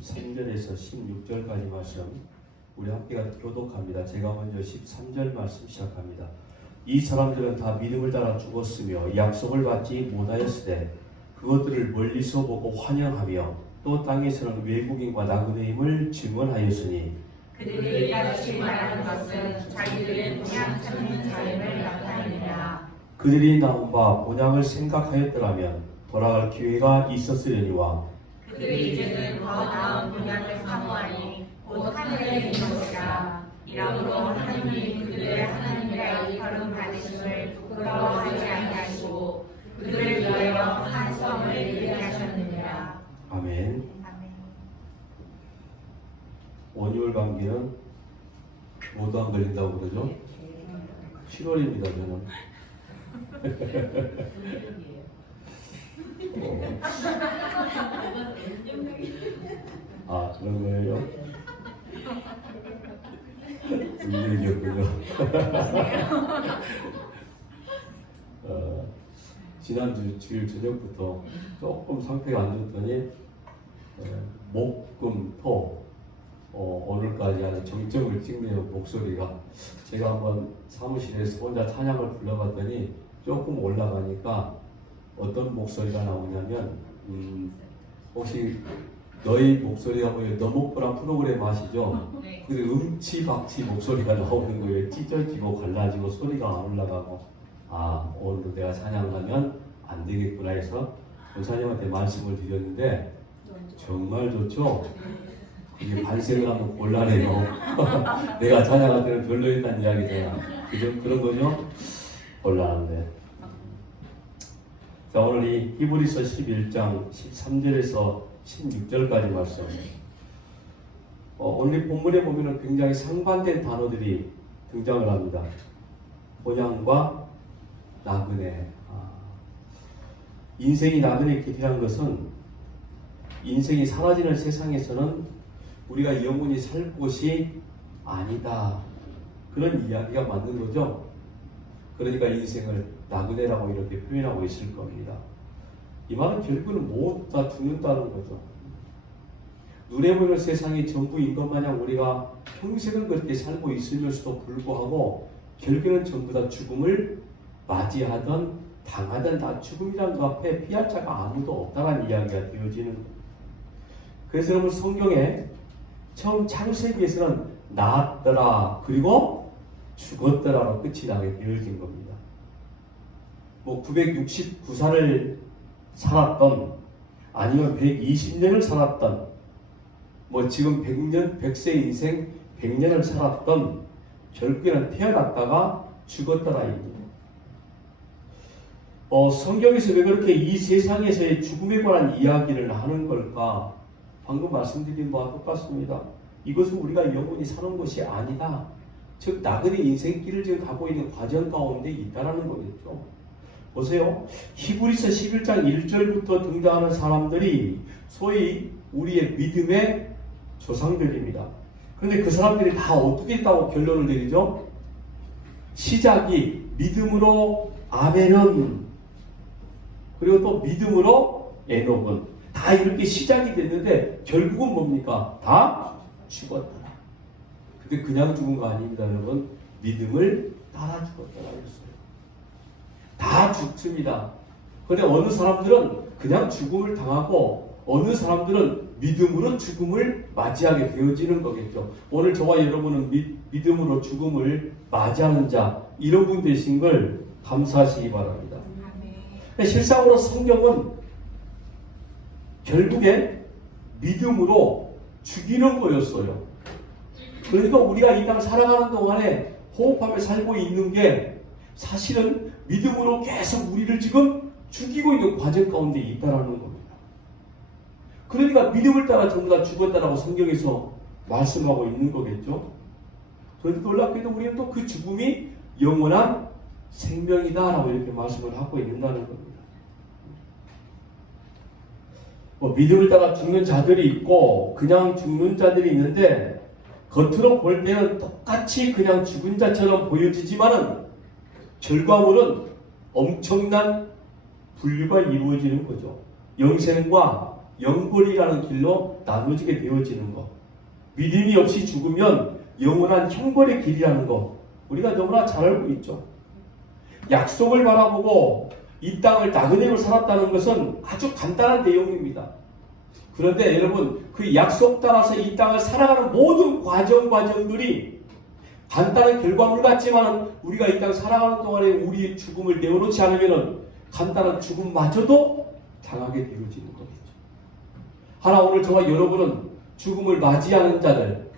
13절에서 16절까지 말씀 우리 함께 교독합니다. 제가 먼저 13절 말씀 시작합니다. 이 사람들은 다 믿음을 따라 죽었으며 약속을 받지 못하였으되 그것들을 멀리서 보고 환영하며 또 땅에서는 외국인과 나그네임을 증언하였으니 그들이 이같이 말하는 것은 자기들의 본향 찾는 삶을 나타내느라. 그들이 나온 바 본향을 생각하였더라면 돌아갈 기회가 있었으려니와 그들이 이제는 더 나은 본향을 사모하니 곧 하늘에 있는 것이라. 이러므로 하나님이 그들의 하나님이라 일컬음 받으심을 부끄러워하지 아니하시고 그들을 위하여 한 성을 예비하셨느니라. 아멘. 원유월 감기는 모두 안 걸린다고 그러죠? 7월입니다 저는. 아 그런 거예요? 운명이었군요. 지난주 주일 저녁부터 조금 상태가 안 좋더니 목, 금, 토 오늘까지 아주 정점을 찍네요. 목소리가. 제가 한번 사무실에서 혼자 찬양을 불러봤더니 조금 올라가니까 어떤 목소리가 나오냐면 혹시 너희 목소리가 뭐예요? 너목보란 프로그램 아시죠? 네. 근데 음치박치 목소리가 나오는 거예요. 찢어지고 갈라지고 소리가 안 올라가고 아 오늘도 내가 찬양하면 안 되겠구나 해서 권사님한테 말씀을 드렸는데 정말 좋죠? 이게 반색을 하면 곤란해요. 내가 찬양할 때는 별로였다는 이야기잖아. 그죠? 그런 거죠? 곤란한데. 자, 오늘 이 히브리서 11장 13절에서 16절까지 말씀. 오늘 본문에 보면 굉장히 상반된 단어들이 등장을 합니다. 본향과 나그네. 인생이 나그네 길이라는 것은 인생이 사라지는 세상에서는 우리가 영원히 살 곳이 아니다. 그런 이야기가 맞는 거죠. 그러니까 인생을 나그네라고 이렇게 표현하고 있을 겁니다. 이 말은 결국은 모두 다 죽는다는 거죠. 눈에 보이는 세상이 전부인 것 마냥 우리가 평생을 그렇게 살고 있으면서도 불구하고 결국에는 전부 다 죽음을 맞이하던 당하던 다 죽음이라는 것 앞에 피할 자가 아무도 없다는 이야기가 되어지는 겁니다. 그래서 여러분 성경에 처음 창세기에서는 낳았더라 그리고 죽었더라로 끝이 나게 되어진 겁니다. 뭐 969살을 살았던 아니면 120년을 살았던 뭐 지금 100년 100세 인생 100년을 살았던 결국에는 태어났다가 죽었더라 입니다. 성경에서 왜 그렇게 이 세상에서의 죽음에 관한 이야기를 하는 걸까? 방금 말씀드린 바와 똑같습니다. 이것은 우리가 영원히 사는 것이 아니다. 즉 나그네 인생길을 지금 가고 있는 과정 가운데 있다라는 거겠죠. 보세요. 히브리서 11장 1절부터 등장하는 사람들이 소위 우리의 믿음의 조상들입니다. 그런데 그 사람들이 다 어떻게 했다고 결론을 내리죠? 시작이 믿음으로 아벨은 그리고 또 믿음으로 에녹은 다 이렇게 시작이 됐는데 결국은 뭡니까? 다 죽었더라. 근데 그냥 죽은 거 아닙니다, 여러분. 믿음을 따라 죽었더라 그랬어요. 다 죽습니다. 그런데 어느 사람들은 그냥 죽음을 당하고 어느 사람들은 믿음으로 죽음을 맞이하게 되어지는 거겠죠. 오늘 저와 여러분은 믿음으로 죽음을 맞이하는 자 이런 분 되신 걸 감사하시기 바랍니다. 실상으로 성경은 결국에 믿음으로 죽이는 거였어요. 그러니까 우리가 이 땅 살아가는 동안에 호흡하며 살고 있는 게 사실은 믿음으로 계속 우리를 지금 죽이고 있는 과정 가운데 있다라는 겁니다. 그러니까 믿음을 따라 전부 다 죽었다라고 성경에서 말씀하고 있는 거겠죠. 그런데 놀랍게도 우리는 또 그 죽음이 영원한 생명이다라고 이렇게 말씀을 하고 있는다는 겁니다. 믿음을 따라 죽는 자들이 있고 그냥 죽는 자들이 있는데 겉으로 볼 때는 똑같이 그냥 죽은 자처럼 보여지지만은 결과물은 엄청난 분류가 이루어지는 거죠. 영생과 영벌이라는 길로 나눠지게 되어지는 것. 믿음이 없이 죽으면 영원한 형벌의 길이라는 것. 우리가 너무나 잘 알고 있죠. 약속을 바라보고 이 땅을 나그네로 살았다는 것은 아주 간단한 내용입니다. 그런데 여러분, 그 약속 따라서 이 땅을 살아가는 모든 과정들이 간단한 결과물 같지만 우리가 이 땅 살아가는 동안에 우리의 죽음을 내어놓지 않으면 간단한 죽음마저도 당하게 되어지는 거겠죠. 하나, 오늘 저와 여러분은 죽음을 맞이하는 자들,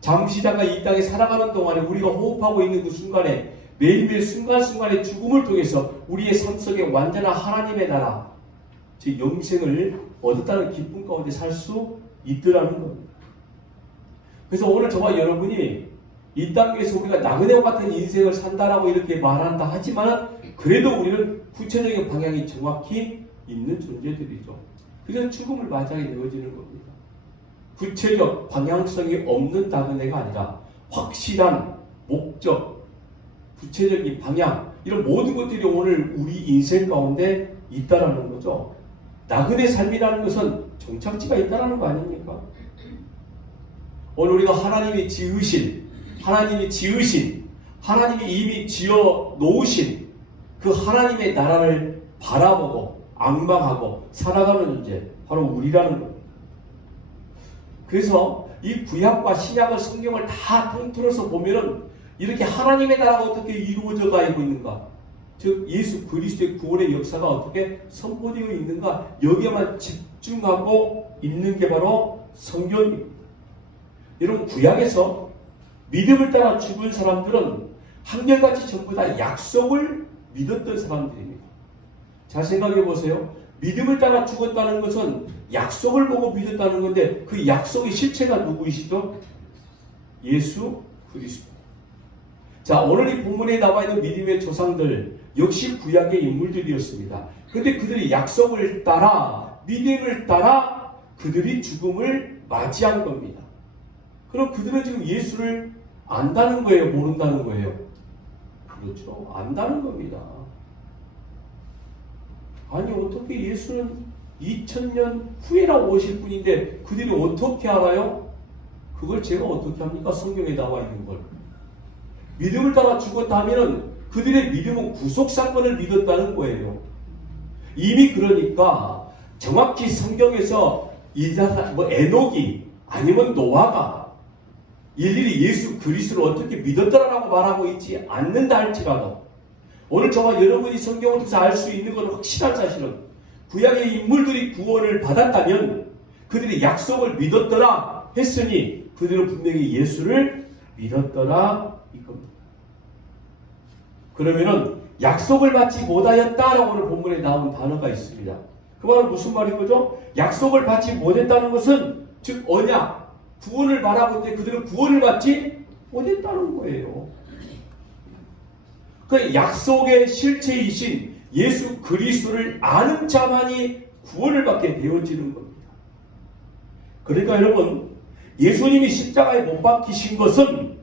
잠시 잠깐 이 땅에 살아가는 동안에 우리가 호흡하고 있는 그 순간에 매일매일 순간순간의 죽음을 통해서 우리의 삶 속에 완전한 하나님의 나라, 즉 영생을 얻었다는 기쁨 가운데 살 수 있더라는 겁니다. 그래서 오늘 저와 여러분이 이 땅에서 우리가 나그네와 같은 인생을 산다라고 이렇게 말한다 하지만 그래도 우리는 구체적인 방향이 정확히 있는 존재들이죠. 그래서 죽음을 맞이하게 되어지는 겁니다. 구체적 방향성이 없는 나그네가 아니라 확실한 목적, 구체적인 방향, 이런 모든 것들이 오늘 우리 인생 가운데 있다라는 거죠. 나그네 삶이라는 것은 종착지가 있다라는 거 아닙니까? 오늘 우리가 하나님이 지으신, 하나님이 이미 지어 놓으신 그 하나님의 나라를 바라보고 앙망하고 살아가는 존재, 바로 우리라는 겁니다. 그래서 이 구약과 신약의 성경을 다 통틀어서 보면은 이렇게 하나님의 나라가 어떻게 이루어져 가고 있는가, 즉 예수 그리스도의 구원의 역사가 어떻게 선포되어 있는가, 여기에만 집중하고 있는 게 바로 성경입니다. 여러분, 구약에서 믿음을 따라 죽은 사람들은 한결같이 전부 다 약속을 믿었던 사람들입니다. 잘 생각해 보세요. 믿음을 따라 죽었다는 것은 약속을 보고 믿었다는 건데 그 약속의 실체가 누구이시죠? 예수 그리스도. 자, 오늘 이 본문에 나와 있는 믿음의 조상들 역시 구약의 인물들이었습니다. 그런데 그들이 약속을 따라, 믿음을 따라 그들이 죽음을 맞이한 겁니다. 그럼 그들은 지금 예수를 안다는 거예요? 모른다는 거예요? 그렇죠. 안다는 겁니다. 아니, 어떻게 예수는 2000년 후에나 오실 분인데 그들이 어떻게 알아요? 그걸 제가 어떻게 합니까? 성경에 나와 있는 걸. 믿음을 따라 죽었다면 그들의 믿음은 구속사건을 믿었다는 거예요. 이미 그러니까 정확히 성경에서 에녹이 아니면 노아가 일일이 예수 그리스도를 어떻게 믿었더라라고 말하고 있지 않는다 할지라도 오늘 저와 여러분이 성경을 통해서 알 수 있는 건 확실한 사실은 구약의 인물들이 구원을 받았다면 그들이 약속을 믿었더라 했으니 그들은 분명히 예수를 믿었더라 이겁니다. 그러면은 약속을 받지 못하였다라고 오늘 본문에 나온 단어가 있습니다. 그 말은 무슨 말인 거죠? 약속을 받지 못했다는 것은 즉 언약, 구원을 말하고 있는데 그들은 구원을 받지 못했다는 거예요. 그 약속의 실체이신 예수 그리스도를 아는 자만이 구원을 받게 되어지는 겁니다. 그러니까 여러분, 예수님이 십자가에 못 박히신 것은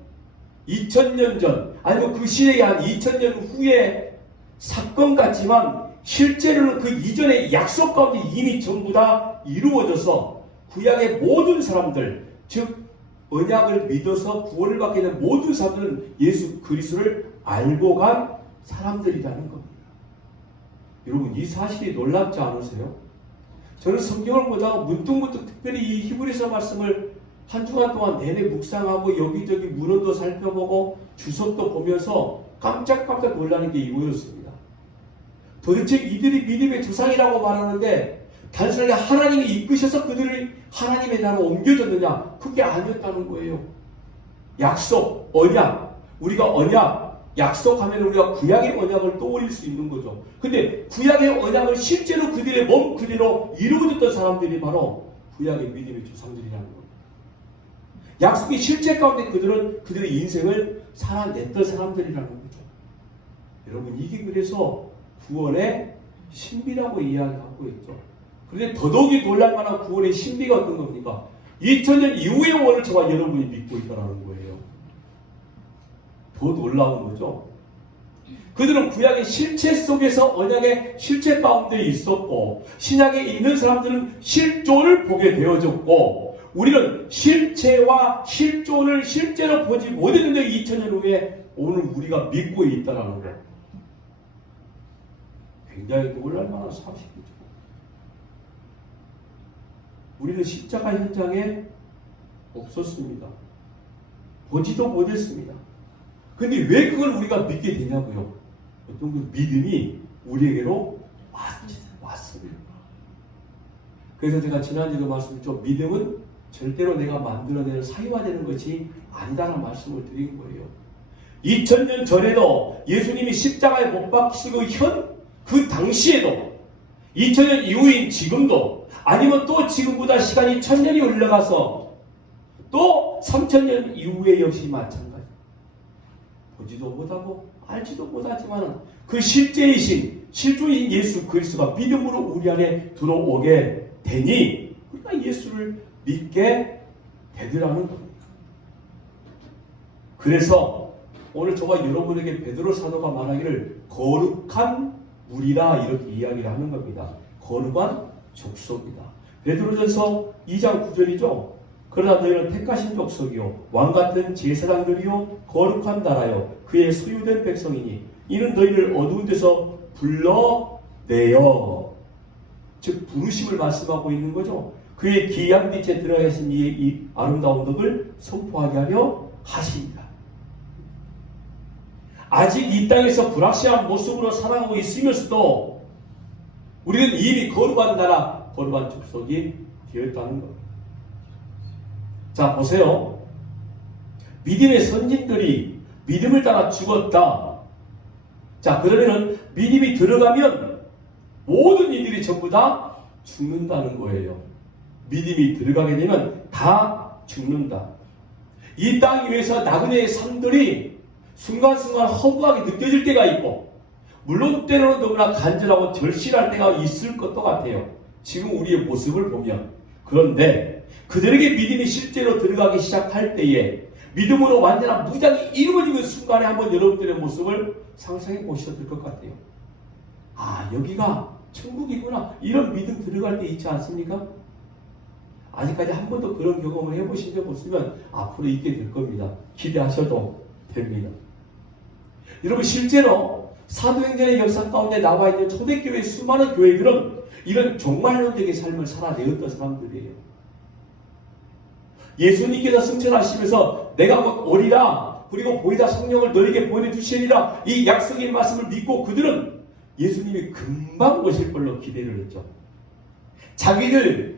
2000년 전 아니면 그 시대에 한 2000년 후의 사건 같지만 실제로는 그 이전의 약속 가운데 이미 전부 다 이루어져서 구약의 모든 사람들, 즉 언약을 믿어서 구원을 받게 된 모든 사람들은 예수 그리스도를 알고 간 사람들이라는 겁니다. 여러분, 이 사실이 놀랍지 않으세요? 저는 성경을 보다가 문득문득 특별히 이 히브리서 말씀을 한 주간 동안 내내 묵상하고 여기저기 문헌도 살펴보고 주석도 보면서 깜짝깜짝 놀라는 게 이거였습니다. 도대체 이들이 믿음의 조상이라고 말하는데 단순하게 하나님이 이끄셔서 그들이 하나님의 나라로 옮겨졌느냐? 그게 아니었다는 거예요. 약속, 언약. 우리가 언약, 약속하면 우리가 구약의 언약을 떠올릴 수 있는 거죠. 근데 구약의 언약을 실제로 그들의 몸 그대로 이루어졌던 사람들이 바로 구약의 믿음의 조상들이라는 겁니다. 약속의 실체 가운데 그들은 그들의 인생을 살아냈던 사람들이라는 거죠. 여러분, 이게 그래서 구원의 신비라고 이야기하고 있죠. 그런데 더더욱이 놀랄만한 구원의 신비가 어떤 겁니까? 2000년 이후의 원을 저와 여러분이 믿고 있다는 거예요. 더 놀라운 거죠. 그들은 구약의 실체 속에서 언약의 실체 가운데 있었고 신약에 있는 사람들은 실존을 보게 되어졌고 우리는 실체와 실존을 실제로 보지 못했는데 2000년 후에 오늘 우리가 믿고 있다는 거. 굉장히 놀랄 만한 사실이죠. 우리는 십자가 현장에 없었습니다. 보지도 못했습니다. 근데 왜 그걸 우리가 믿게 되냐고요? 어떤 그 믿음이 우리에게로 왔습니다. 그래서 제가 지난주에 말씀드렸죠. 믿음은 절대로 내가 만들어내는 사유화되는 것이 아니다라는 말씀을 드린 거예요. 2000년 전에도 예수님이 십자가에 못 박히시고 그 당시에도 2000년 이후인 지금도 아니면 또 지금보다 시간이 1000년이 흘러가서 또 3000년 이후에 역시 마찬가지. 보지도 못하고 알지도 못하지만 그 실존이신 예수 그리스도가 믿음으로 우리 안에 들어오게 되니 우리가 예수를 믿게 되더라는 겁니다. 그래서 오늘 저와 여러분에게 베드로 사도가 말하기를 거룩한 무리라 이렇게 이야기를 하는 겁니다. 거룩한 족속이다. 베드로전서 2장 9절이죠. 그러나 너희는 택하신 족속이요 왕같은 제사장들이요 거룩한 나라요 그의 소유된 백성이니 이는 너희를 어두운 데서 불러내어 즉 부르심을 말씀하고 있는 거죠. 그의 기이한 빛에 들어가 계신 이의 이 아름다운 덕을 선포하게 하려 하십니다. 아직 이 땅에서 불확실한 모습으로 살아가고 있으면서도 우리는 이미 거룩한 나라, 거룩한 족속이 되었다는 겁니다. 자, 보세요. 믿음의 선진들이 믿음을 따라 죽었다. 자, 그러면은 믿음이 들어가면 모든 이들이 전부 다 죽는다는 거예요. 믿음이 들어가게 되면 다 죽는다. 이 땅 위에서 나그네의 삶들이 순간순간 허무하게 느껴질 때가 있고 물론 때로는 너무나 간절하고 절실할 때가 있을 것도 같아요. 지금 우리의 모습을 보면. 그런데 그들에게 믿음이 실제로 들어가기 시작할 때에 믿음으로 완전한 무장이 이루어지는 순간에 한번 여러분들의 모습을 상상해 보셔도 될 것 같아요. 아, 여기가 천국이구나. 이런 믿음 들어갈 때 있지 않습니까? 아직까지 한 번도 그런 경험을 해보신 적 없으면 앞으로 있게 될 겁니다. 기대하셔도 됩니다. 여러분 실제로 사도행전의 역사 가운데 나와 있는 초대교회 수많은 교회들은 이런 종말론적인 삶을 살아내었던 사람들이에요. 예수님께서 승천하시면서 내가 곧 오리라 그리고 보이다 성령을 너에게 보내주시리라 이 약속의 말씀을 믿고 그들은 예수님이 금방 오실 걸로 기대를 했죠. 자기들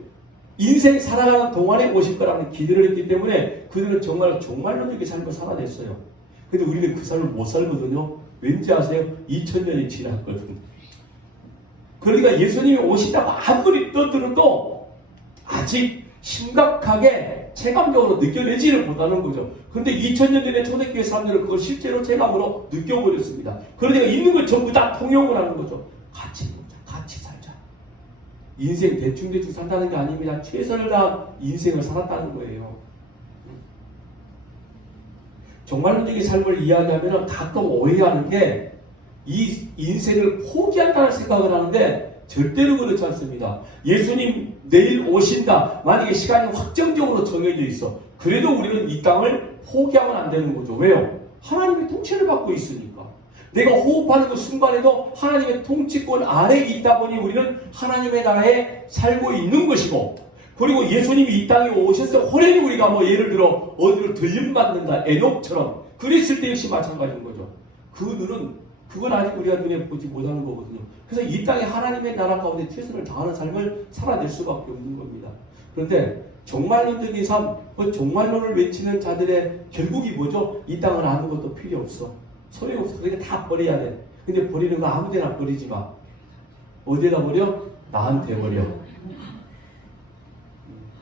인생 살아가는 동안에 오실 거라는 기대를 했기 때문에 그들은 정말 종말론적인 삶을 살아냈어요. 근데 우리는 그 삶을 못 살거든요. 왠지 아세요? 2000년이 지났거든요. 그러니까 예수님이 오신다고 아무리 떠들어도 아직 심각하게 체감적으로 느껴내지를 못하는 거죠. 그런데 2000년 전에 초대교회 사람들은 그걸 실제로 체감으로 느껴버렸습니다. 그러니까 있는 걸 전부 다 통용을 하는 거죠. 같이 보자, 같이 살자. 인생 대충대충 산다는 게 아닙니다. 최선을 다한 인생을 살았다는 거예요. 종말론적인 삶을 이야기하면 가끔 오해하는 게 이 인생을 포기한다는 생각을 하는데 절대로 그렇지 않습니다. 예수님 내일 오신다. 만약에 시간이 확정적으로 정해져 있어. 그래도 우리는 이 땅을 포기하면 안 되는 거죠. 왜요? 하나님의 통치를 받고 있으니까. 내가 호흡하는 그 순간에도 하나님의 통치권 아래에 있다 보니 우리는 하나님의 나라에 살고 있는 것이고 그리고 예수님이 이 땅에 오셨을 때 호련히 우리가 뭐 예를 들어 어디로 들림받는다 에녹처럼 그랬을 때 역시 마찬가지인 거죠. 그 눈은 그건 아직 우리가 눈에 보지 못하는 거거든요. 그래서 이 땅에 하나님의 나라 가운데 최선을 다하는 삶을 살아낼 수밖에 없는 겁니다. 그런데 종말론적인 삶, 그 종말론을 외치는 자들의 결국이 뭐죠? 이 땅을 아는 것도 필요 없어. 소용없어. 그러니까 다 버려야 돼. 근데 버리는 거 아무 데나 버리지 마. 어디에다 버려? 나한테 버려.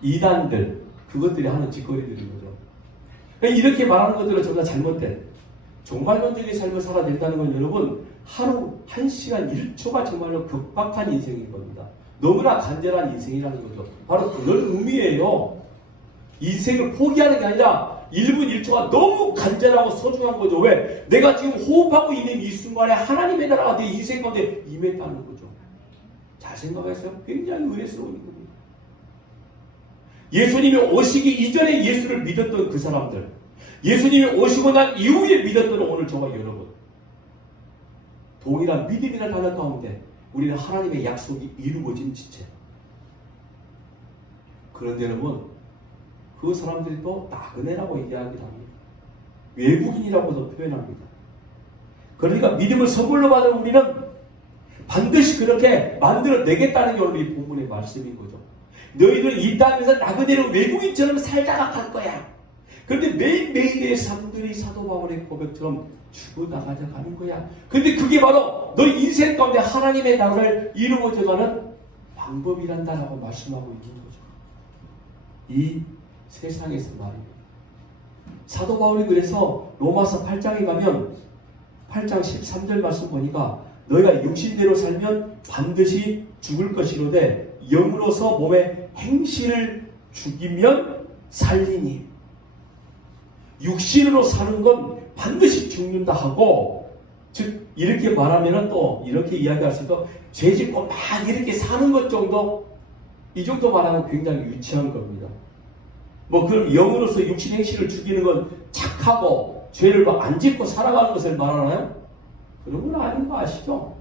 이단들, 그것들이 하는 짓거리들인 거죠. 그러니까 이렇게 말하는 것들은 전부 다 잘못된 종말론적인 삶을 살아낸다는 건 여러분 하루 1시간 1초가 정말로 급박한 인생인 겁니다. 너무나 간절한 인생이라는 거죠. 바로 그런 의미예요. 인생을 포기하는 게 아니라 1분 1초가 너무 간절하고 소중한 거죠. 왜? 내가 지금 호흡하고 있는 이 순간에 하나님의 나라가 내 인생 가운데 임했다는 거죠. 잘 생각하세요. 굉장히 은혜스러운 일입니다. 예수님이 오시기 이전에 예수를 믿었던 그 사람들, 예수님이 오시고 난 이후에 믿었던 오늘 저와 여러분, 동일한 믿음이라는 단어 가운데 우리는 하나님의 약속이 이루어진 지체. 그런데 여러분, 그 사람들이 또 나그네라고 이야기를 합니다. 외국인이라고도 표현합니다. 그러니까 믿음을 선물로 받은 우리는 반드시 그렇게 만들어내겠다는 게 오늘 이 본문의 말씀인 거죠. 너희는 이 땅에서 나그네로 외국인처럼 살다가 갈 거야. 그런데 매일매일의 삶들이 사도 바울의 고백처럼 죽어나가져 가는 거야. 그런데 그게 바로 너희 인생 가운데 하나님의 나라를 이루어져가는 방법이란다라고 말씀하고 있는 거죠. 이 세상에서 말입니다. 사도 바울이 그래서 로마서 8장에 가면 8장 13절 말씀 보니까 너희가 육신대로 살면 반드시 죽을 것이로되 영으로서 몸의 행실을 죽이면 살리니. 육신으로 사는 건 반드시 죽는다 하고, 즉 이렇게 말하면 또 이렇게 이야기할 수 있고, 죄짓고 막 이렇게 사는 것 정도, 이 정도 말하면 굉장히 유치한 겁니다. 뭐 그럼 영으로서 육신 행실을 죽이는 건 착하고 죄를 안 짓고 살아가는 것을 말하나요? 그런 건 아닌 거 아시죠?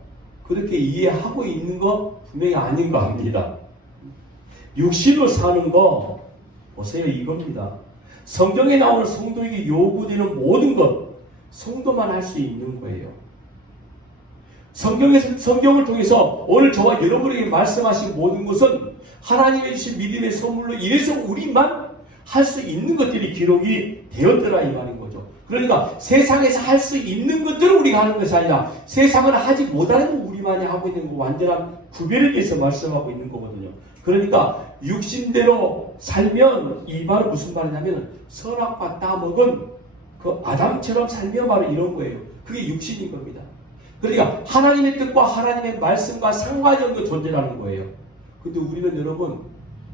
그렇게 이해하고 있는 거 분명히 아닌 거 압니다. 육신으로 사는 거 보세요, 이겁니다. 성경에 나오는 성도에게 요구되는 모든 것 성도만 할 수 있는 거예요. 성경을 통해서 오늘 저와 여러분에게 말씀하신 모든 것은 하나님의 주신 믿음의 선물로 이래서 우리만 할 수 있는 것들이 기록이 되었더라 이 말인 거죠. 그러니까 세상에서 할 수 있는 것들을 우리가 하는 것이 아니라 세상을 하지 못하는 거 우리만이 하고 있는 거, 완전한 구별에 대해서 말씀하고 있는 거거든요. 그러니까 육신대로 살면, 이 말은 무슨 말이냐면 선악과 따먹은 그 아담처럼 살며 바로 이런 거예요. 그게 육신인 겁니다. 그러니까 하나님의 뜻과 하나님의 말씀과 상관이 없는 존재라는 거예요. 근데 우리는 여러분,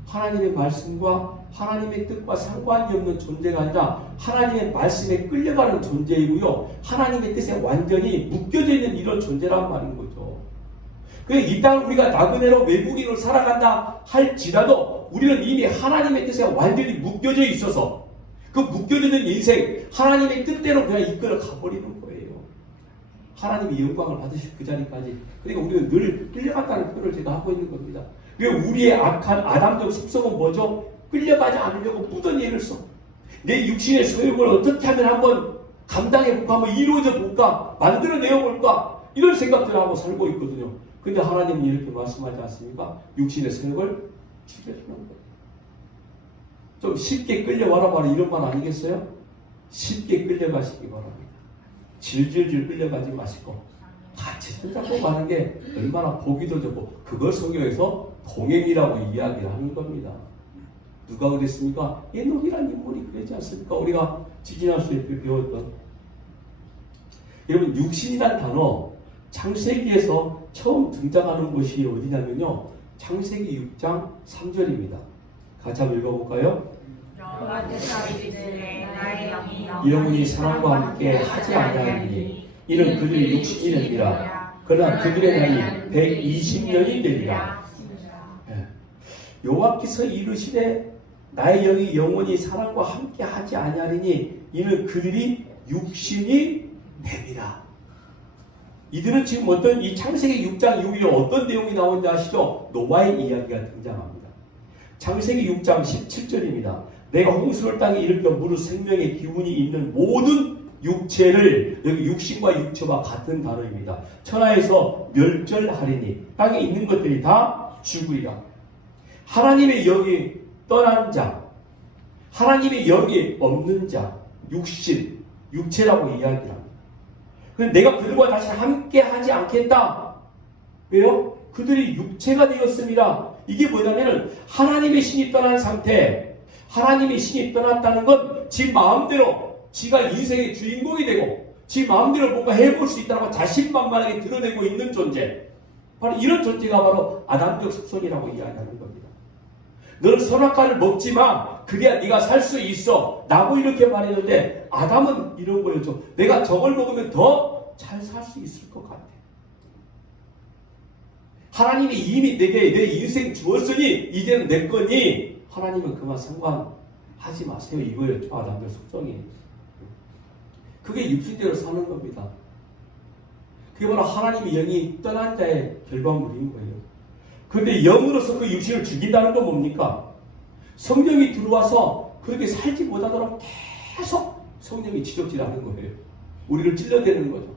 하나님의 말씀과 하나님의 뜻과 상관이 없는 존재가 아니라 하나님의 말씀에 끌려가는 존재이고요, 하나님의 뜻에 완전히 묶여져 있는 이런 존재란 말인 거죠. 그래서 이 땅 우리가 나그네로 외국인으로 살아간다 할지라도 우리는 이미 하나님의 뜻에 완전히 묶여져 있어서 그 묶여져 있는 인생, 하나님의 뜻대로 그냥 이끌어 가버리는 거예요. 하나님이 영광을 받으실 그 자리까지. 그러니까 우리는 늘 끌려간다는 표현을 제가 하고 있는 겁니다. 왜 우리의 악한 아담적 습성은 뭐죠? 끌려가지 않으려고 무던히 애를 써. 내 육신의 소욕을 어떻게 하면 한번 감당해볼까, 한번 이루어져볼까, 만들어내어볼까, 이런 생각들을 하고 살고 있거든요. 근데 하나님은 이렇게 말씀하지 않습니까? 육신의 소욕을 죽여주는 거예요. 좀 쉽게 끌려와라 말이 이런 말 아니겠어요? 쉽게 끌려가시기 바랍니다. 질질질 끌려가지 마시고 같이 손잡고 가는 게 얼마나 보기 더 좋고, 그걸 성경에서 동행이라고 이야기를 하는 겁니다. 누가 그랬습니까? 에녹이라는 인물이 그랬지 않습니까? 우리가 지지난 수업에 배웠던. 여러분, 육신이란 단어 창세기에서 처음 등장하는 곳이 어디냐면요, 창세기 6장 3절입니다. 같이 한번 읽어볼까요? 영혼이 사람과 함께 하지 아니하리니 이는 그들의 육신이니라. 그러나 그들의 날이 120년이 되리라. 여호와께서 이르시되 나의 영이 영원히 사람과 함께 하지 아니하리니 이는 그들이 육신이 됨이라. 이들은 지금 어떤, 이 창세기 6장 이후에 어떤 내용이 나오는지 아시죠? 노아의 이야기가 등장합니다. 창세기 6장 17절입니다. 내가 홍수를 땅에 일으켜 무릇 생명의 기운이 있는 모든 육체를, 여기 육신과 육체와 같은 단어입니다. 천하에서 멸절하리니 땅에 있는 것들이 다 죽으리라. 하나님의 영이 떠난 자, 하나님의 영이 없는 자, 육신, 육체라고 이야기를 합니다. 그런데 내가 그들과 다시 함께 하지 않겠다. 왜요? 그들이 육체가 되었습니다. 이게 뭐냐면 하나님의 신이 떠난 상태, 하나님의 신이 떠났다는 건 지 마음대로 지가 인생의 주인공이 되고 지 마음대로 뭔가 해볼 수 있다고 자신만만하게 드러내고 있는 존재, 바로 이런 존재가 바로 아담적 습성이라고 이야기하는 겁니다. 너는 선악과를 먹지 마. 그래야 네가 살 수 있어. 라고 이렇게 말했는데 아담은 이런 거였죠. 내가 저걸 먹으면 더 잘 살 수 있을 것 같아. 하나님이 이미 내게 내 인생 주었으니 이제는 내 거니 하나님은 그만 상관하지 마세요. 이거였죠. 아담들 속성이. 그게 육신대로 사는 겁니다. 그게 바로 하나님의 영이 떠난 자의 결과물인 거예요. 그런데 영으로서 그 육신을 죽인다는 건 뭡니까? 성령이 들어와서 그렇게 살지 못하도록 계속 성령이 지적질하는 거예요. 우리를 찔러대는 거죠.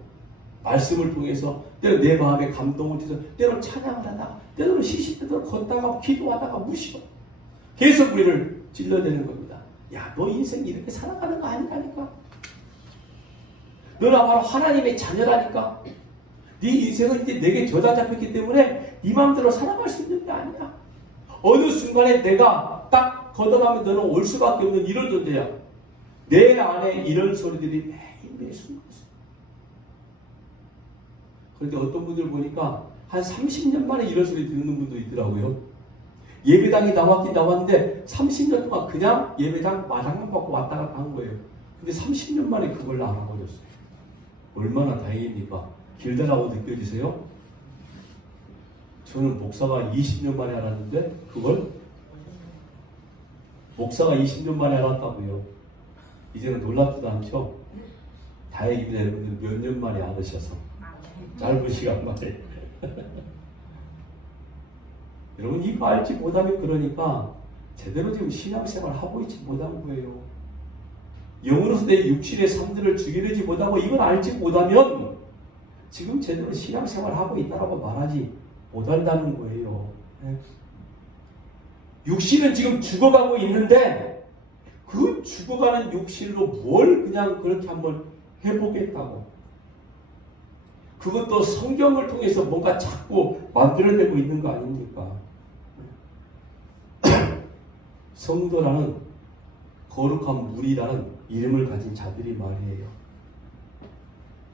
말씀을 통해서 때로 내 마음에 감동을 줘서 때로 찬양을 하다가 때로는 시시때로 걷다가 기도하다가 무시고 계속 우리를 찔러대는 겁니다. 야, 너 인생 이렇게 살아가는 거 아니라니까. 너는 바로 하나님의 자녀라니까. 네 인생은 이제 내게 저자 잡혔기 때문에 네 마음대로 살아갈 수 있는 게 아니야. 어느 순간에 내가 딱 걷어가면 너는 올 수밖에 없는 이런 존재야. 내 안에 이런 소리들이 매일매일 숨고 있어. 그런데 어떤 분들 보니까 한 30년 만에 이런 소리 듣는 분도 있더라고요. 예배당이 나왔긴 나왔는데 30년 동안 그냥 예배당 마당만 받고 왔다 갔다 한 거예요. 근데 30년 만에 그걸 알아버렸어요. 얼마나 다행입니까? 길다라고 느껴지세요? 저는 목사가 20년 만에 알았는데 그걸 목사가 20년 만에 알았다고요. 이제는 놀랍지도 않죠? 다행입니다. 여러분들 몇 년 만에 알으셔서 짧은 시간 만에 여러분 이거 알지 못하면 그러니까 제대로 지금 신앙생활 하고 있지 못한 거예요. 영으로서 내 육신의 삶들을 죽이려지 못하고 이걸 알지 못하면 지금 제대로 신앙생활 하고 있다라고 말하지 못한다는 거예요. 육신은 지금 죽어가고 있는데 그 죽어가는 육신으로 뭘 그냥 그렇게 한번 해보겠다고. 그것도 성경을 통해서 뭔가 자꾸 만들어내고 있는 거 아닙니까? 성도라는 거룩한 무리라는 이름을 가진 자들이 말이에요.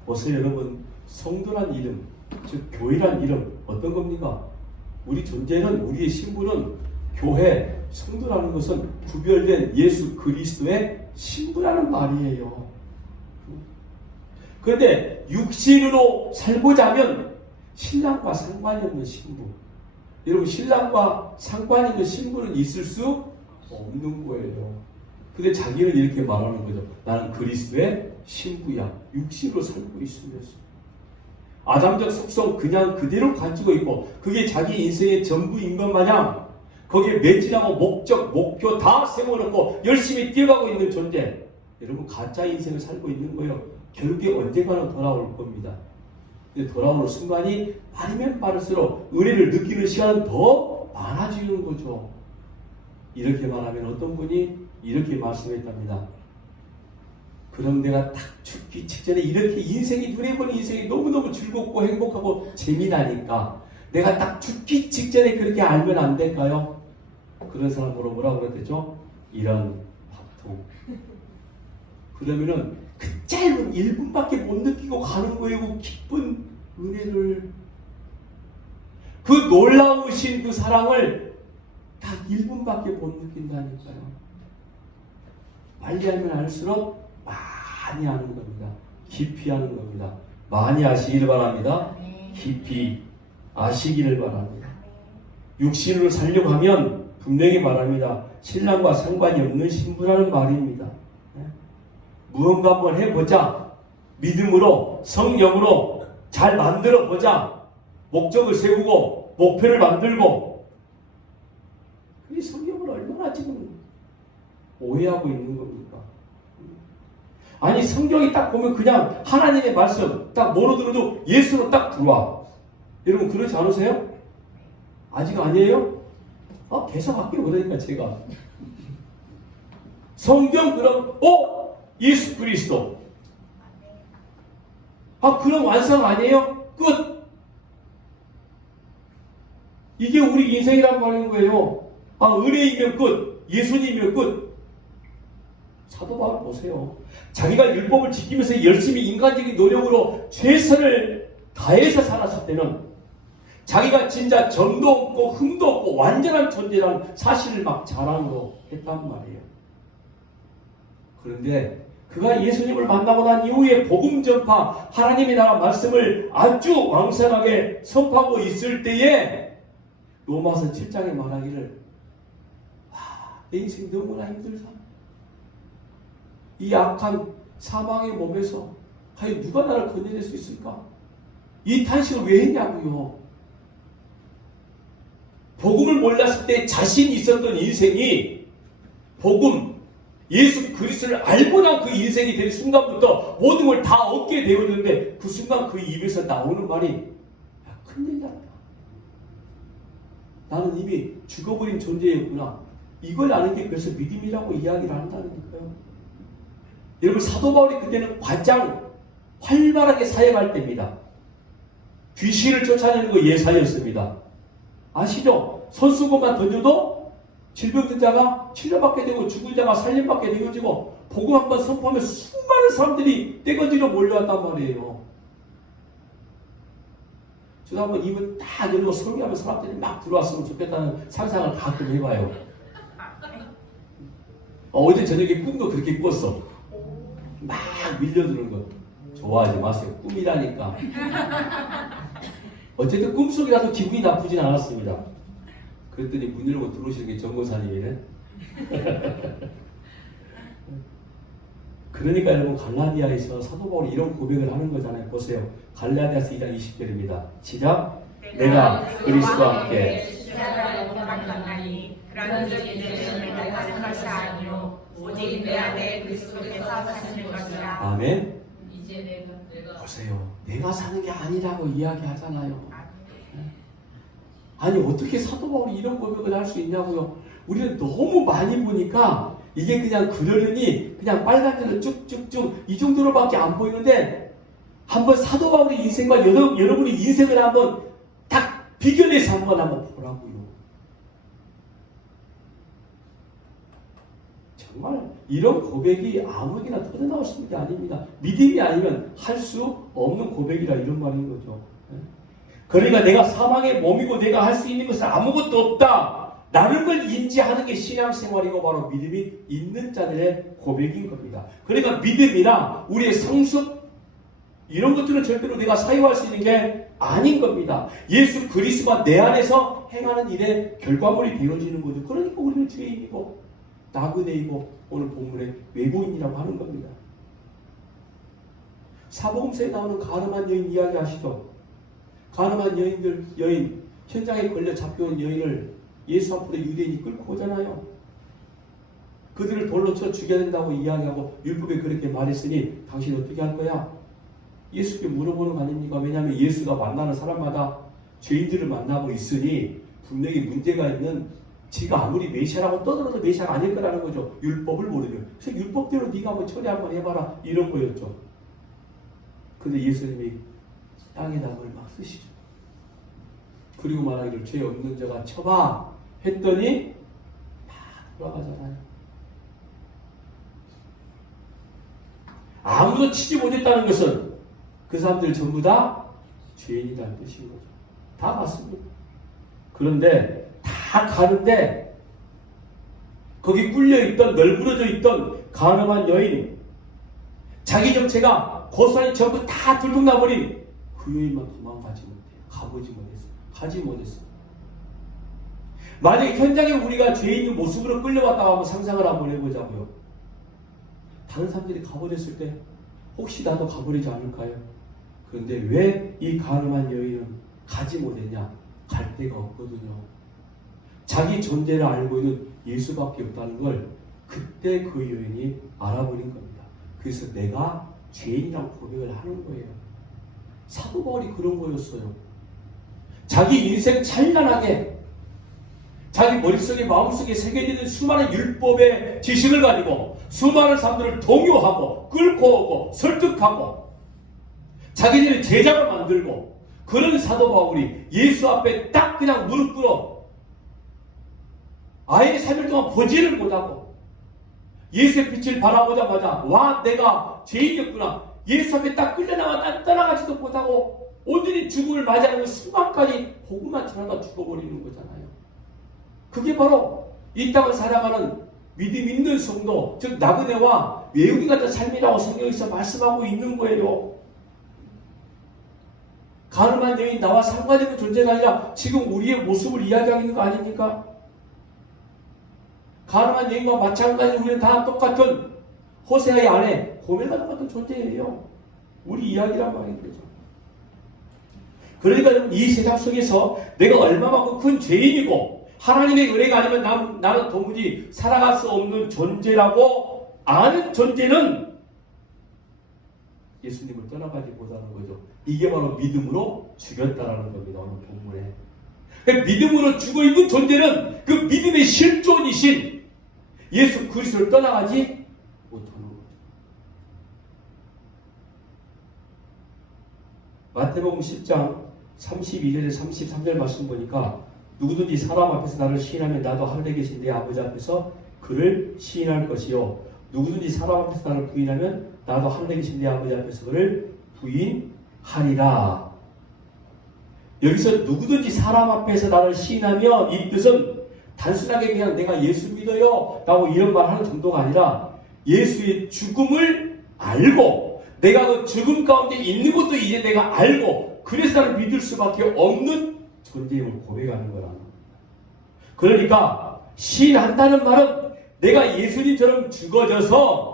보세요 여러분, 성도란 이름, 즉 교회란 이름 어떤 겁니까? 우리 존재는, 우리의 신분은 교회, 성도라는 것은 구별된 예수 그리스도의 신부라는 말이에요. 그런데 육신으로 살고자 하면 신랑과 상관이 없는 신부. 여러분 신랑과 상관이 있는 신부는 있을 수 없는 거예요. 근데 자기는 이렇게 말하는 거죠. 나는 그리스도의 신부야. 육신으로 살고 있으면서. 아담적 속성 그냥 그대로 가지고 있고 그게 자기 인생의 전부인 것 마냥 거기에 매진하고 목적, 목표 다 세워놓고 열심히 뛰어가고 있는 존재. 여러분 가짜 인생을 살고 있는 거예요. 결국에 언젠가는 돌아올 겁니다. 근데 돌아오는 순간이 빠르면 빠를수록 은혜를 느끼는 시간은 더 많아지는 거죠. 이렇게 말하면 어떤 분이 이렇게 말씀했답니다. 그럼 내가 딱 죽기 직전에 이렇게 인생이 눈에 보는 인생이 너무너무 즐겁고 행복하고 재미나니까 내가 딱 죽기 직전에 그렇게 알면 안 될까요? 그런 사람으로 뭐라고 그랬죠? 이런 밥통. 그러면은 그 짧은 1분밖에 못 느끼고 가는 거예요. 그 기쁜 은혜를. 그 놀라우신 그 사랑을 딱 1분밖에 못 느낀다니까요. 빨리 하면 알수록 많이 하는 겁니다. 깊이 하는 겁니다. 많이 아시기를 바랍니다. 깊이 아시기를 바랍니다. 육신으로 살려고 하면 분명히 말합니다. 신랑과 상관이 없는 신부라는 말입니다. 무언가 한번 해보자. 믿음으로, 성령으로 잘 만들어보자. 목적을 세우고 목표를 만들고. 이 성경을 얼마나 지금 오해하고 있는 겁니까? 아니 성경이 딱 보면 그냥 하나님의 말씀 딱 뭐로 들어도 예수로 딱 들어와. 여러분 그렇지 않으세요? 아직 아니에요? 계속 할게요. 그러니까 제가 성경 그럼 예수 그리스도 그럼 완성 아니에요? 끝. 이게 우리 인생이란 말인 거예요. 은혜이면 끝. 예수님이면 끝. 사도 바울 보세요. 자기가 율법을 지키면서 열심히 인간적인 노력으로 최선을 다해서 살았을 때는 자기가 진짜 정도 없고 흠도 없고 완전한 존재라는 사실을 막 자랑으로 했단 말이에요. 그런데 그가 예수님을 만나고 난 이후에 복음 전파, 하나님의 나라 말씀을 아주 왕성하게 선포하고 있을 때에 로마서 7장에 말하기를 내 인생 너무나 힘들다. 이 악한 사망의 몸에서 과연 누가 나를 건져낼 수 있을까? 이 탄식을 왜 했냐고요. 복음을 몰랐을 때 자신이 있었던 인생이 복음, 예수 그리스도를 알고 난 그 인생이 된 순간부터 모든 걸 다 얻게 되었는데 그 순간 그 입에서 나오는 말이 야, 큰일 났다. 나는 이미 죽어버린 존재였구나. 이걸 아는 게 그래서 믿음이라고 이야기를 한다는 거예요. 여러분 사도 바울이 그때는 가장 활발하게 사역할 때입니다. 귀신을 쫓아내는 거 예사였습니다. 아시죠? 손수건만 던져도 질병든 자가 치료받게 되고 죽은 자가 살림받게 되어지고 복음 한번 선포하면 수많은 사람들이 떼거지로 몰려왔단 말이에요. 저도 한번 입을 딱 열고 설교하면 사람들이 막 들어왔으면 좋겠다는 상상을 가끔 해봐요. 어제 저녁에 꿈도 그렇게 꿨어. 막 밀려드는 거. 좋아하지 마세요. 꿈이라니까. 어쨌든 꿈속이라도 기분이 나쁘진 않았습니다. 그랬더니 문 열고 들어오시는 게 정거사님이네. 그러니까 여러분 갈라디아에서 사도 바울이 이런 고백을 하는 거잖아요. 보세요. 갈라디아서 2장 20절입니다. 시작. 내가 그리스도와 함께 십자가를 못하니 그런즉 이제는 내가 사는 것이 아니요 오직 내 안에 그리스도께서 사시는 것이라. 아멘. 이제 내가 보세요. 내가 사는 게 아니라고 이야기하잖아요. 아니 어떻게 사도 바울이 이런 고백을 할 수 있냐고요. 우리는 너무 많이 보니까 이게 그냥 그러려니 그냥 빨간 줄로 쭉쭉쭉 이 정도로밖에 안 보이는데 한번 사도 바울의 인생과 여러분의 인생을 한번 딱 비교해서 한번 보라고요. 정말 이런 고백이 아무에게나 터져나올 수 있는 게 아닙니다. 믿음이 아니면 할 수 없는 고백이라 이런 말인 거죠. 그러니까 내가 사망의 몸이고 내가 할 수 있는 것은 아무것도 없다. 라는 걸 인지하는 게 신앙생활이고 바로 믿음이 있는 자들의 고백인 겁니다. 그러니까 믿음이나 우리의 성숙 이런 것들은 절대로 내가 사유할 수 있는 게 아닌 겁니다. 예수 그리스도가 내 안에서 행하는 일의 결과물이 되어지는 거죠. 그러니까 우리는 죄인이고 나그네이고 오늘 본문의 외국인이라고 하는 겁니다. 사복음서에 나오는 가늠한 여인 이야기 아시죠? 가늠한 여인 현장에 걸려 잡혀온 여인을 예수 앞으로 유대인이 끌고 오잖아요. 그들을 돌로 쳐 죽여야 된다고 이야기하고 율법에 그렇게 말했으니 당신 어떻게 할 거야? 예수께 물어보는 거 아닙니까? 왜냐하면 예수가 만나는 사람마다 죄인들을 만나고 있으니 분명히 문제가 있는 지가 아무리 메시아라고 떠들어도 메시아가 아닐 거라는 거죠. 율법을 모르면. 그래서 율법대로 네가 한번 처리 한번 해봐라 이런 거였죠. 근데 예수님이 땅에다 뭘 막 쓰시죠. 그리고 말하기를 죄 없는 자가 쳐봐 했더니 다 돌아가잖아요. 아무도 치지 못했다는 것은 그 사람들 전부 다 죄인이라는 뜻인 거죠. 다 갔습니다. 그런데 다 가는데 거기 꿀려있던 널브러져 있던 가늠한 여인 자기 정체가 고스란히 전부 다 들통나버린 그 여인만 도망가지 못해요. 가보지 못했어요. 가지 못했어요. 만약에 현장에 우리가 죄인의 모습으로 끌려왔다고 한번 상상을 한번 해보자고요. 다른 사람들이 가버렸을 때 혹시 나도 가버리지 않을까요? 그런데 왜 이 가늠한 여인은 가지 못했냐? 갈 데가 없거든요. 자기 존재를 알고 있는 예수밖에 없다는 걸 그때 그 여인이 알아버린 겁니다. 그래서 내가 죄인이라고 고백을 하는 거예요. 사도 바울이 그런 거였어요. 자기 인생 찬란하게 자기 머릿속에 마음속에 새겨지는 수많은 율법의 지식을 가지고 수많은 사람들을 동요하고 끌고 오고 설득하고 자기들의 제자로 만들고 그런 사도 바울이 예수 앞에 딱 그냥 무릎 꿇어 아예 3일 동안 보지를 못하고 예수의 빛을 바라보자마자 와 내가 죄인이었구나 예수 앞에 딱 끌려나와 난 떠나가지도 못하고 온전히 죽음을 맞이하는 그 순간까지 복음만 전하다 죽어버리는 거잖아요. 그게 바로 이 땅을 살아가는 믿음 있는 성도, 즉 나그네와 외국인 같은 삶이라고 성경에서 말씀하고 있는 거예요. 가늠한 여인 나와 상관없는 존재가 아니라 지금 우리의 모습을 이야기하고 있는 거 아닙니까? 가늠한 여인과 마찬가지로 우리는 다 똑같은 호세아의 아내 고멜과 똑같은 존재예요. 우리 이야기란 말인 거죠. 그러니까 여러분, 이 세상 속에서 내가 얼마만큼 큰 죄인이고 하나님의 은혜가 아니면 나는 도무지 살아갈 수 없는 존재라고 아는 존재는 예수님을 떠나가지 못하는 거죠. 이게 바로 믿음으로 죽였다라는 겁니다. 오늘 본문에. 그러니까 믿음으로 죽어있는 존재는 그 믿음의 실존이신 예수 그리스도를 떠나가지 못하는 거죠. 마태복음 10장 32절에 33절 말씀 보니까 누구든지 사람 앞에서 나를 시인하면 나도 하늘에 계신 내 아버지 앞에서 그를 시인할 것이요 누구든지 사람 앞에서 나를 부인하면 나도 하늘에 계신 내 아버지 앞에서 그를 부인하리라. 여기서 누구든지 사람 앞에서 나를 시인하면 이 뜻은 단순하게 그냥 내가 예수 믿어요 라고 이런 말 하는 정도가 아니라 예수의 죽음을 알고 내가 그 죽음 가운데 있는 것도 이제 내가 알고 그래서 나를 믿을 수밖에 없는 존재임을 고백하는 거라는 겁니다. 그러니까 시인한다는 말은 내가 예수님처럼 죽어져서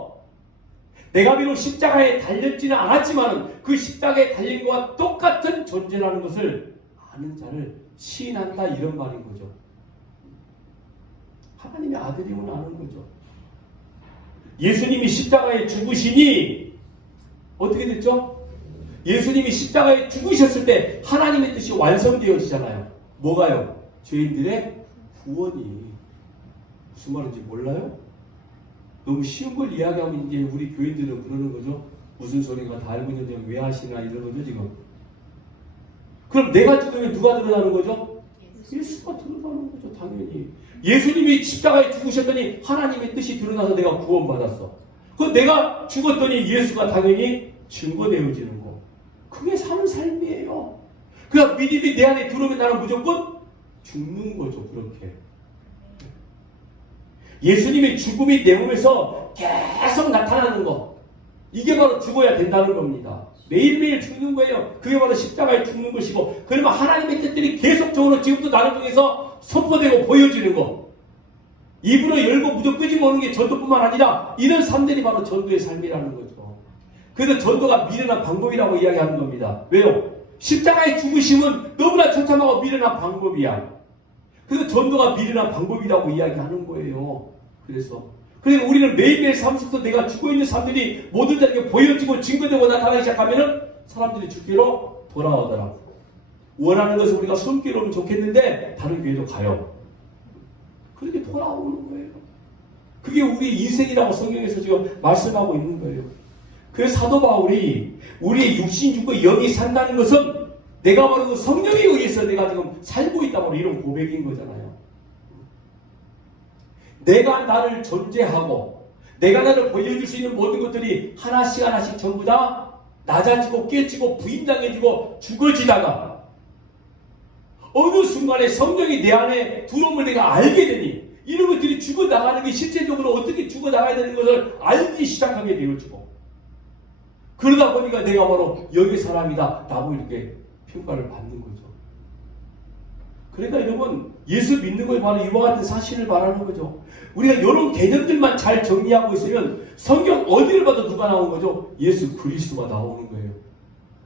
내가 비록 십자가에 달렸지는 않았지만 그 십자가에 달린 것과 똑같은 존재라는 것을 아는 자를 시인한다 이런 말인 거죠. 하나님의 아들임을 아는 거죠. 예수님이 십자가에 죽으시니 어떻게 됐죠? 예수님이 십자가에 죽으셨을 때 하나님의 뜻이 완성되어지잖아요. 뭐가요? 죄인들의 구원이. 무슨 말인지 몰라요? 너무 쉬운 걸 이야기하면 이제 우리 교인들은 그러는 거죠. 무슨 소리가 다 알고 있는데 왜 하시나 이런 거죠 지금. 그럼 내가 죽으면 누가 드러나는 거죠? 예수가 드러나는 거죠 당연히. 예수님이 십자가에 죽으셨더니 하나님의 뜻이 드러나서 내가 구원받았어. 그 내가 죽었더니 예수가 당연히 증거되어지는 거. 그게 사는 삶이에요. 그러니까 믿음이 내 안에 들어오면 나는 무조건 죽는 거죠 그렇게. 예수님의 죽음이 내 몸에서 계속 나타나는 거. 이게 바로 죽어야 된다는 겁니다. 매일매일 죽는 거예요. 그게 바로 십자가에 죽는 것이고 그러면 하나님의 뜻들이 계속적으로 지금도 나를 통해서 선포되고 보여지는 거. 입으로 열고 무조건 끄집어오는 게 전도뿐만 아니라 이런 삶들이 바로 전도의 삶이라는 거죠. 그래서 전도가 미련한 방법이라고 이야기하는 겁니다. 왜요? 십자가에 죽으심은 너무나 처참하고 미련한 방법이야. 그래서 전도가 미련한 방법이라고 이야기하는 거예요. 그래서 우리는 매일매일 삶 속에서 내가 죽어있는 삶들이 모든 자에게 보여지고 증거되고 나타나기 시작하면은 사람들이 주께로 돌아오더라고. 원하는 것을 우리가 손길로 오면 좋겠는데 다른 교회도 가요. 그렇게 돌아오는 거예요. 그게 우리 인생이라고 성경에서 지금 말씀하고 있는 거예요. 그래서 사도 바울이 우리의 육신이 죽고 영이 산다는 것은 내가 바로 그 성령에 의해서 내가 지금 살고 있다고 이런 고백인 거잖아요. 내가 나를 존재하고 내가 나를 보여줄 수 있는 모든 것들이 하나씩 하나씩 전부 다 낮아지고 깨지고 부인당해지고 죽어지다가 어느 순간에 성령이 내 안에 들어옴을 내가 알게 되니 이런 것들이 죽어나가는 게 실제적으로 어떻게 죽어나가야 되는 것을 알기 시작하게 되어지고 그러다 보니까 내가 바로 여기 사람이다 라고 이렇게 평가를 받는 거죠. 그러니까 여러분 예수 믿는 것이 바로 이와 같은 사실을 말하는 거죠. 우리가 이런 개념들만 잘 정리하고 있으면 성경 어디를 봐도 누가 나오는 거죠? 예수 그리스도가 나오는 거예요.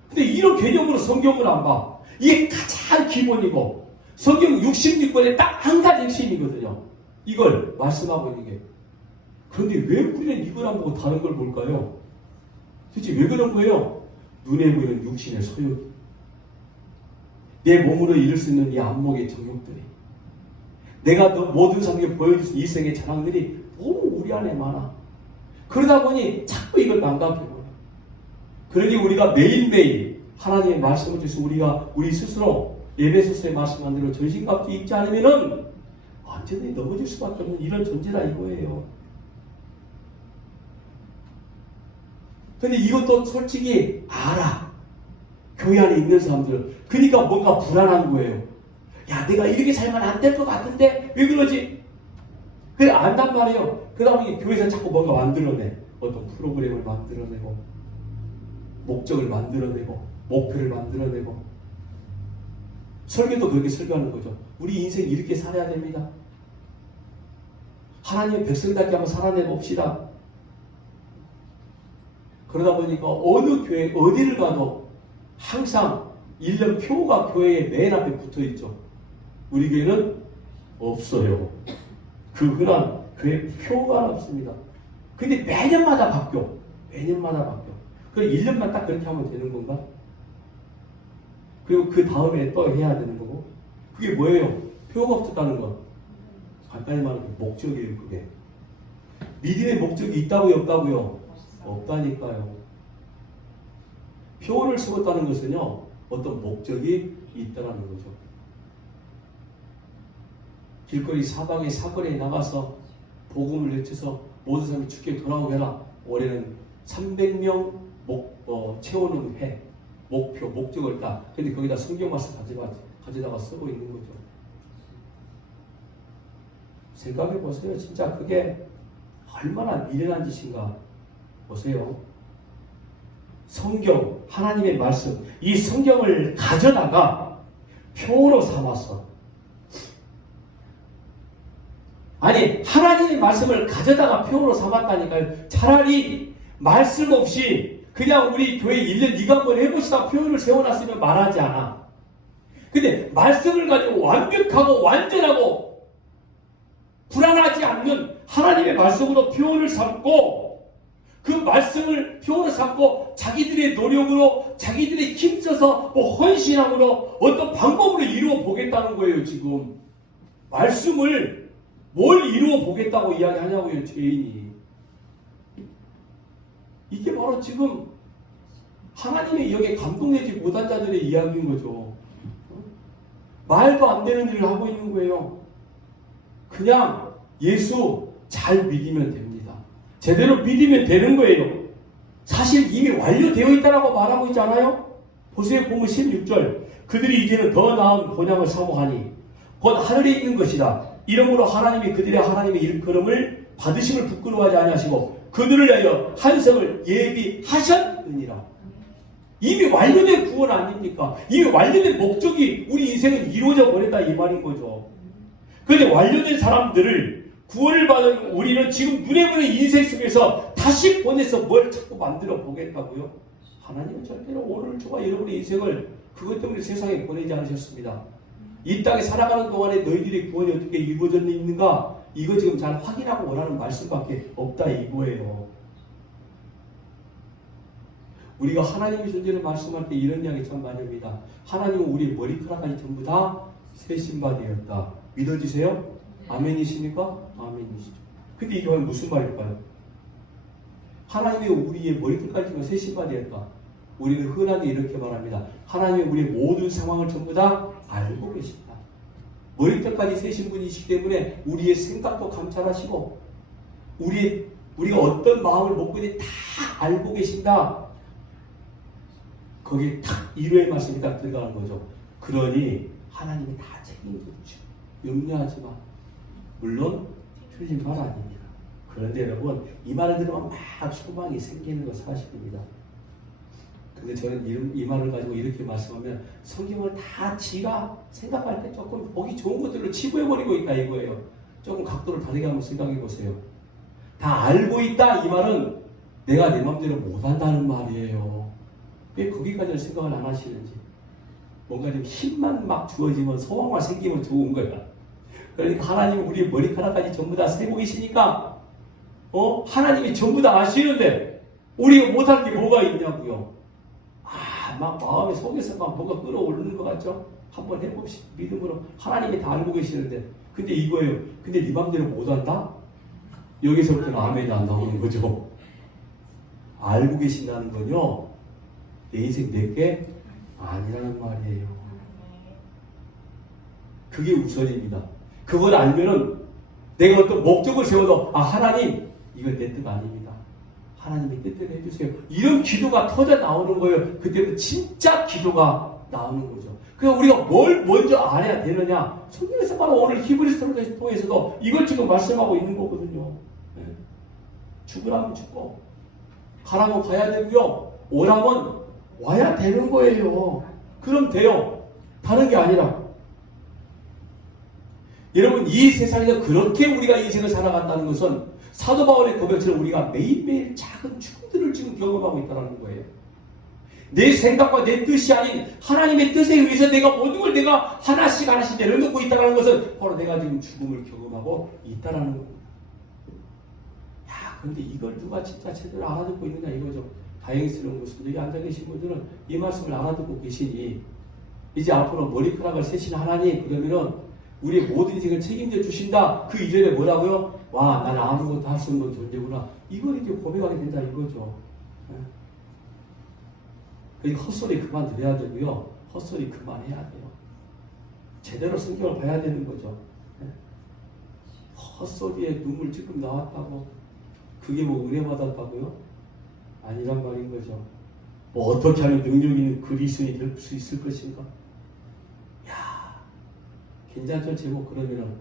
근데 이런 개념으로 성경을 안 봐. 이게 가장 기본이고 성경 66권에 딱 한 가지 핵심이거든요. 이걸 말씀하고 있는 게. 그런데 왜 우리는 이걸 안 보고 다른 걸 볼까요? 도대체 왜 그런 거예요? 눈에 보이는 육신의 소욕, 내 몸으로 이룰 수 있는 이 안목의 정욕들이, 내가 모든 사람에게 보여줄 수 있는 이생의 자랑들이 너무 우리 안에 많아. 그러다 보니 자꾸 이걸 망각해버려. 그러니 우리가 매일매일 하나님의 말씀을 통해서 우리 스스로 에베소서의 말씀한 대로 전신갑주 입지 않으면은 완전히 넘어질 수밖에 없는 이런 존재다 이거예요. 근데 이것도 솔직히 알아. 교회 안에 있는 사람들은. 그러니까 뭔가 불안한 거예요. 야, 내가 이렇게 살면 안 될 것 같은데 왜 그러지? 그래 안단 말이에요. 그 다음에 교회에서 자꾸 뭔가 만들어내. 어떤 프로그램을 만들어내고 목적을 만들어내고 목표를 만들어내고 설교도 그렇게 설교하는 거죠. 우리 인생 이렇게 살아야 됩니다. 하나님의 백성답게 한번 살아내봅시다. 그러다 보니까 어느 교회 어디를 가도 항상 1년 표가 교회의 맨 앞에 붙어있죠. 우리 교회는 없어요. 그 흔한 교회 표가 없습니다. 근데 매년마다 바뀌어. 매년마다 바뀌어. 그럼 1년만 딱 그렇게 하면 되는 건가? 그리고 그 다음에 또 해야 되는 거고. 그게 뭐예요? 표가 없었다는 거. 간단히 말하면 목적이에요. 그게. 믿음의 목적이 있다고요? 없다고요? 없다니까요. 표를 세웠다는 것은요. 어떤 목적이 있다는 거죠. 길거리 사방에 사거리에 나가서 복음을 외쳐서 모든 사람이 주께 돌아오게 해라. 올해는 300명 채우는 해. 목표, 목적을 딱. 근데 거기다 성경 말씀 가져다가 쓰고 있는 거죠. 생각해 보세요. 진짜 그게 얼마나 미련한 짓인가. 보세요. 성경, 하나님의 말씀, 이 성경을 가져다가 표로 삼았어. 아니, 하나님의 말씀을 가져다가 표로 삼았다니까요. 차라리 말씀 없이 그냥 우리 교회 1년 이거 한번 해봅시다 표를 세워놨으면 말하지 않아. 근데 말씀을 가지고 완벽하고 완전하고 불안하지 않는 하나님의 말씀으로 표현을 삼고 그 말씀을 표현을 삼고 자기들의 노력으로 자기들의 힘써서 헌신함으로 어떤 방법으로 이루어 보겠다는 거예요. 지금 말씀을 뭘 이루어 보겠다고 이야기하냐고요. 죄인이. 이게 바로 지금 하나님의 여기에 감동되지 못한 자들의 이야기인 거죠. 말도 안 되는 일을 하고 있는 거예요. 그냥 예수 잘 믿으면 됩니다. 제대로 믿으면 되는 거예요. 사실 이미 완료되어 있다라고 말하고 있잖아요. 보세요. 보면 16절. 그들이 이제는 더 나은 본향을 사모하니 곧 하늘에 있는 것이다. 이러므로 하나님이 그들의 하나님의 일컬음을 받으심을 부끄러워하지 아니하시고 그들을 위하여 한성을 예비하셨느니라. 이미 완료된 구원 아닙니까? 이미 완료된 목적이 우리 인생은 이루어져 버렸다 이 말인 거죠. 그런데 완료된 사람들을 구원을 받은 우리는 지금 눈에 보이는 인생 속에서 다시 보내서 뭘 자꾸 만들어 보겠다고요? 하나님은 절대로 오늘 저와 여러분의 인생을 그것 때문에 세상에 보내지 않으셨습니다. 이 땅에 살아가는 동안에 너희들의 구원이 어떻게 이루어졌는가? 이거 지금 잘 확인하고 원하는 말씀밖에 없다 이거예요. 우리가 하나님의 존재를 말씀할 때 이런 이야기 참 많이 합니다. 하나님은 우리의 머리카락까지 전부 다 세신 바 되었다. 믿어지세요? 아멘이십니까? 아멘이시죠. 근데 이게 무슨 말일까요? 하나님이 우리의 머리끝까지 세신 바 되었다. 우리는 흔하게 이렇게 말합니다. 하나님이 우리의 모든 상황을 전부 다 알고 계신다. 머리끝까지 세신 분이시기 때문에 우리의 생각도 감찰하시고 우리가 어떤 마음을 먹고 있는지 다 알고 계신다. 거기에 딱 이루의 말씀이 딱 들어가는 거죠. 그러니 하나님이 다 책임지죠. 염려하지 마. 물론 틀린 말 아닙니다. 그런데 여러분 이 말을 들으면 막 소망이 생기는 건 사실입니다. 근데 저는 이 말을 가지고 이렇게 말씀하면 성경을 다 지가 생각할 때 조금 보기 좋은 것들로 치부해버리고 있다 이거예요. 조금 각도를 다르게 한번 생각해 보세요. 다 알고 있다 이 말은 내가 내 마음대로 못한다는 말이에요. 왜 거기까지는 생각을 안 하시는지. 뭔가 좀 힘만 막 주어지면 소망만 생기면 좋은 거야. 그러니까 하나님은 우리 머리카락까지 전부 다 세고 계시니까 하나님이 전부 다 아시는데 우리가 못할 게 뭐가 있냐고요. 막 마음의 속에서 막 뭐가 끌어오르는 것 같죠? 한번 해봅시다. 믿음으로. 하나님이 다 알고 계시는데. 근데 이거예요. 근데 네 맘대로 못한다? 여기서부터는 아멘이 안 나오는 거죠. 알고 계신다는 건요. 내 인생 내게 아니라는 말이에요. 그게 우선입니다. 그걸 알면은 내가 어떤 목적을 세워도 하나님 이건 내 뜻 아닙니다. 하나님의 뜻대로 해주세요. 이런 기도가 터져 나오는 거예요. 그때부터 진짜 기도가 나오는 거죠. 그러니까 우리가 뭘 먼저 알아야 되느냐? 성경에서 바로 오늘 히브리서를 통해서도 이걸 지금 말씀하고 있는 거거든요. 네. 죽으라면 죽고 가라면 가야 되고요. 오라면 와야 되는 거예요. 그럼 돼요. 다른 게 아니라. 여러분, 이 세상에서 그렇게 우리가 인생을 살아간다는 것은 사도 바울의 고백처럼 우리가 매일매일 작은 죽음들을 지금 경험하고 있다는 거예요. 내 생각과 내 뜻이 아닌 하나님의 뜻에 의해서 내가 모든 걸 내가 하나씩 내려놓고 있다는 것은 바로 내가 지금 죽음을 경험하고 있다는 겁니다. 야, 근데 이걸 누가 진짜 제대로 알아듣고 있느냐 이거죠. 다행스러운 것은 여기 앉아 계신 분들은 이 말씀을 알아듣고 계시니 이제 앞으로 머리카락을 세신 하나님, 그러면은 우리의 모든 인생을 책임져 주신다. 그 이전에 뭐라고요? 와, 나는 아무것도 할 수 없는 존재구나. 이걸 이제 고백하게 된다 이거죠. 그러니까 헛소리 그만 들어야 되고요. 헛소리 그만해야 돼요. 제대로 성경을 봐야 되는 거죠. 헛소리에 눈물 찔끔 나왔다고 그게 뭐 은혜 받았다고요? 아니란 말인 거죠. 뭐 어떻게 하면 능력 있는 그리스도인이 될 수 있을 것인가? 야, 괜찮죠? 제목 그러면은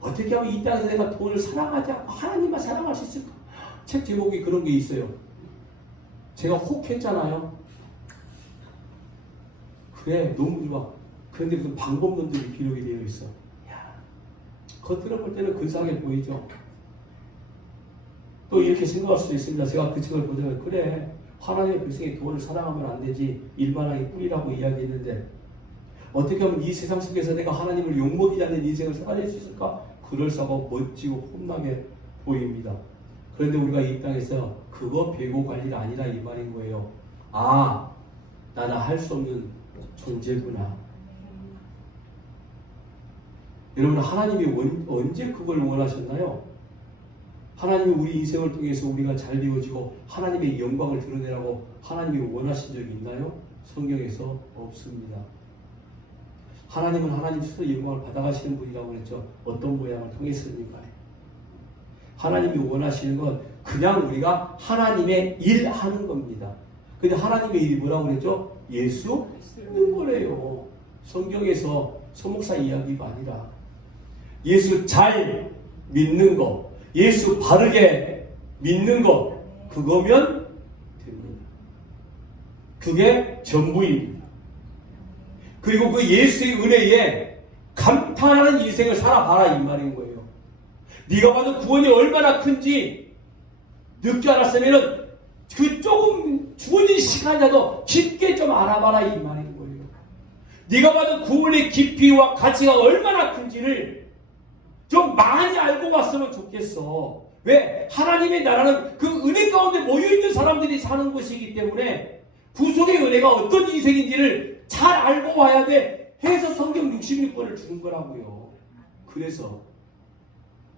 어떻게 하면 이 땅에서 내가 돈을 사랑하지 않고 하나님만 사랑할 수 있을까? 책 제목이 그런 게 있어요. 제가 혹 했잖아요. 그래, 너무 좋아. 그런데 무슨 방법론들이 기록이 되어 있어. 야, 겉으로 볼 때는 근사하게 보이죠. 또 이렇게 생각할 수도 있습니다. 제가 그 책을 보자면 그래, 하나님의 백성이 돈을 사랑하면 안 되지, 일만하게 뿌리라고 이야기했는데 어떻게 하면 이 세상 속에서 내가 하나님을 욕먹이지 않는 인생을 살아낼 수 있을까? 그럴싸하고 멋지고 험나게 보입니다. 그런데 우리가 이 땅에서 그거 배고 갈 일 아니라 이 말인 거예요. 아, 나는 할 수 없는 존재구나. 여러분, 하나님이 언제 그걸 원하셨나요? 하나님이 우리 인생을 통해서 우리가 잘 되어지고 하나님의 영광을 드러내라고 하나님이 원하신 적이 있나요? 성경에서 없습니다. 하나님은 하나님 스스로 영광을 받아가시는 분이라고 그랬죠. 어떤 모양을 통해서입니까? 하나님이 원하시는 건 그냥 우리가 하나님의 일 하는 겁니다. 근데 하나님의 일이 뭐라고 그랬죠? 예수 믿는 거래요. 성경에서 소목사 이야기가 아니라 예수 잘 믿는 거, 예수 바르게 믿는 거, 그거면 됩니다. 그게 전부입니다. 그리고 그 예수의 은혜에 감탄하는 인생을 살아봐라 이 말인 거예요. 네가 받은 구원이 얼마나 큰지 늦게 알았으면은 그 조금 주어진 시간이라도 깊게 좀 알아봐라 이 말인 거예요. 네가 받은 구원의 깊이와 가치가 얼마나 큰지를 좀 많이 알고 왔으면 좋겠어. 왜? 하나님의 나라는 그 은혜 가운데 모여있는 사람들이 사는 것이기 때문에 구속의 은혜가 어떤 인생인지를 잘 알고 와야 돼 해서 성경 66권을 주는 거라고요. 그래서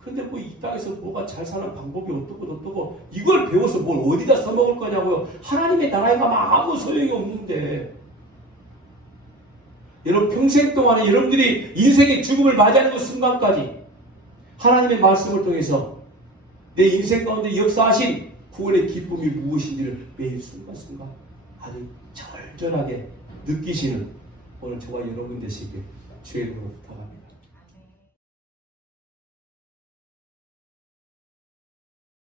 근데 뭐 이 땅에서 뭐가 잘 사는 방법이 어떻고 이걸 배워서 뭘 어디다 써먹을 거냐고요. 하나님의 나라에 가면 아무 소용이 없는데. 여러분 평생 동안에 여러분들이 인생의 죽음을 맞이하는 그 순간까지 하나님의 말씀을 통해서 내 인생 가운데 역사하신 구원의 기쁨이 무엇인지를 매일 순간순간 아주 절절하게 느끼시는 오늘 저와 여러분 되시길 주의 이름으로 부탁합니다.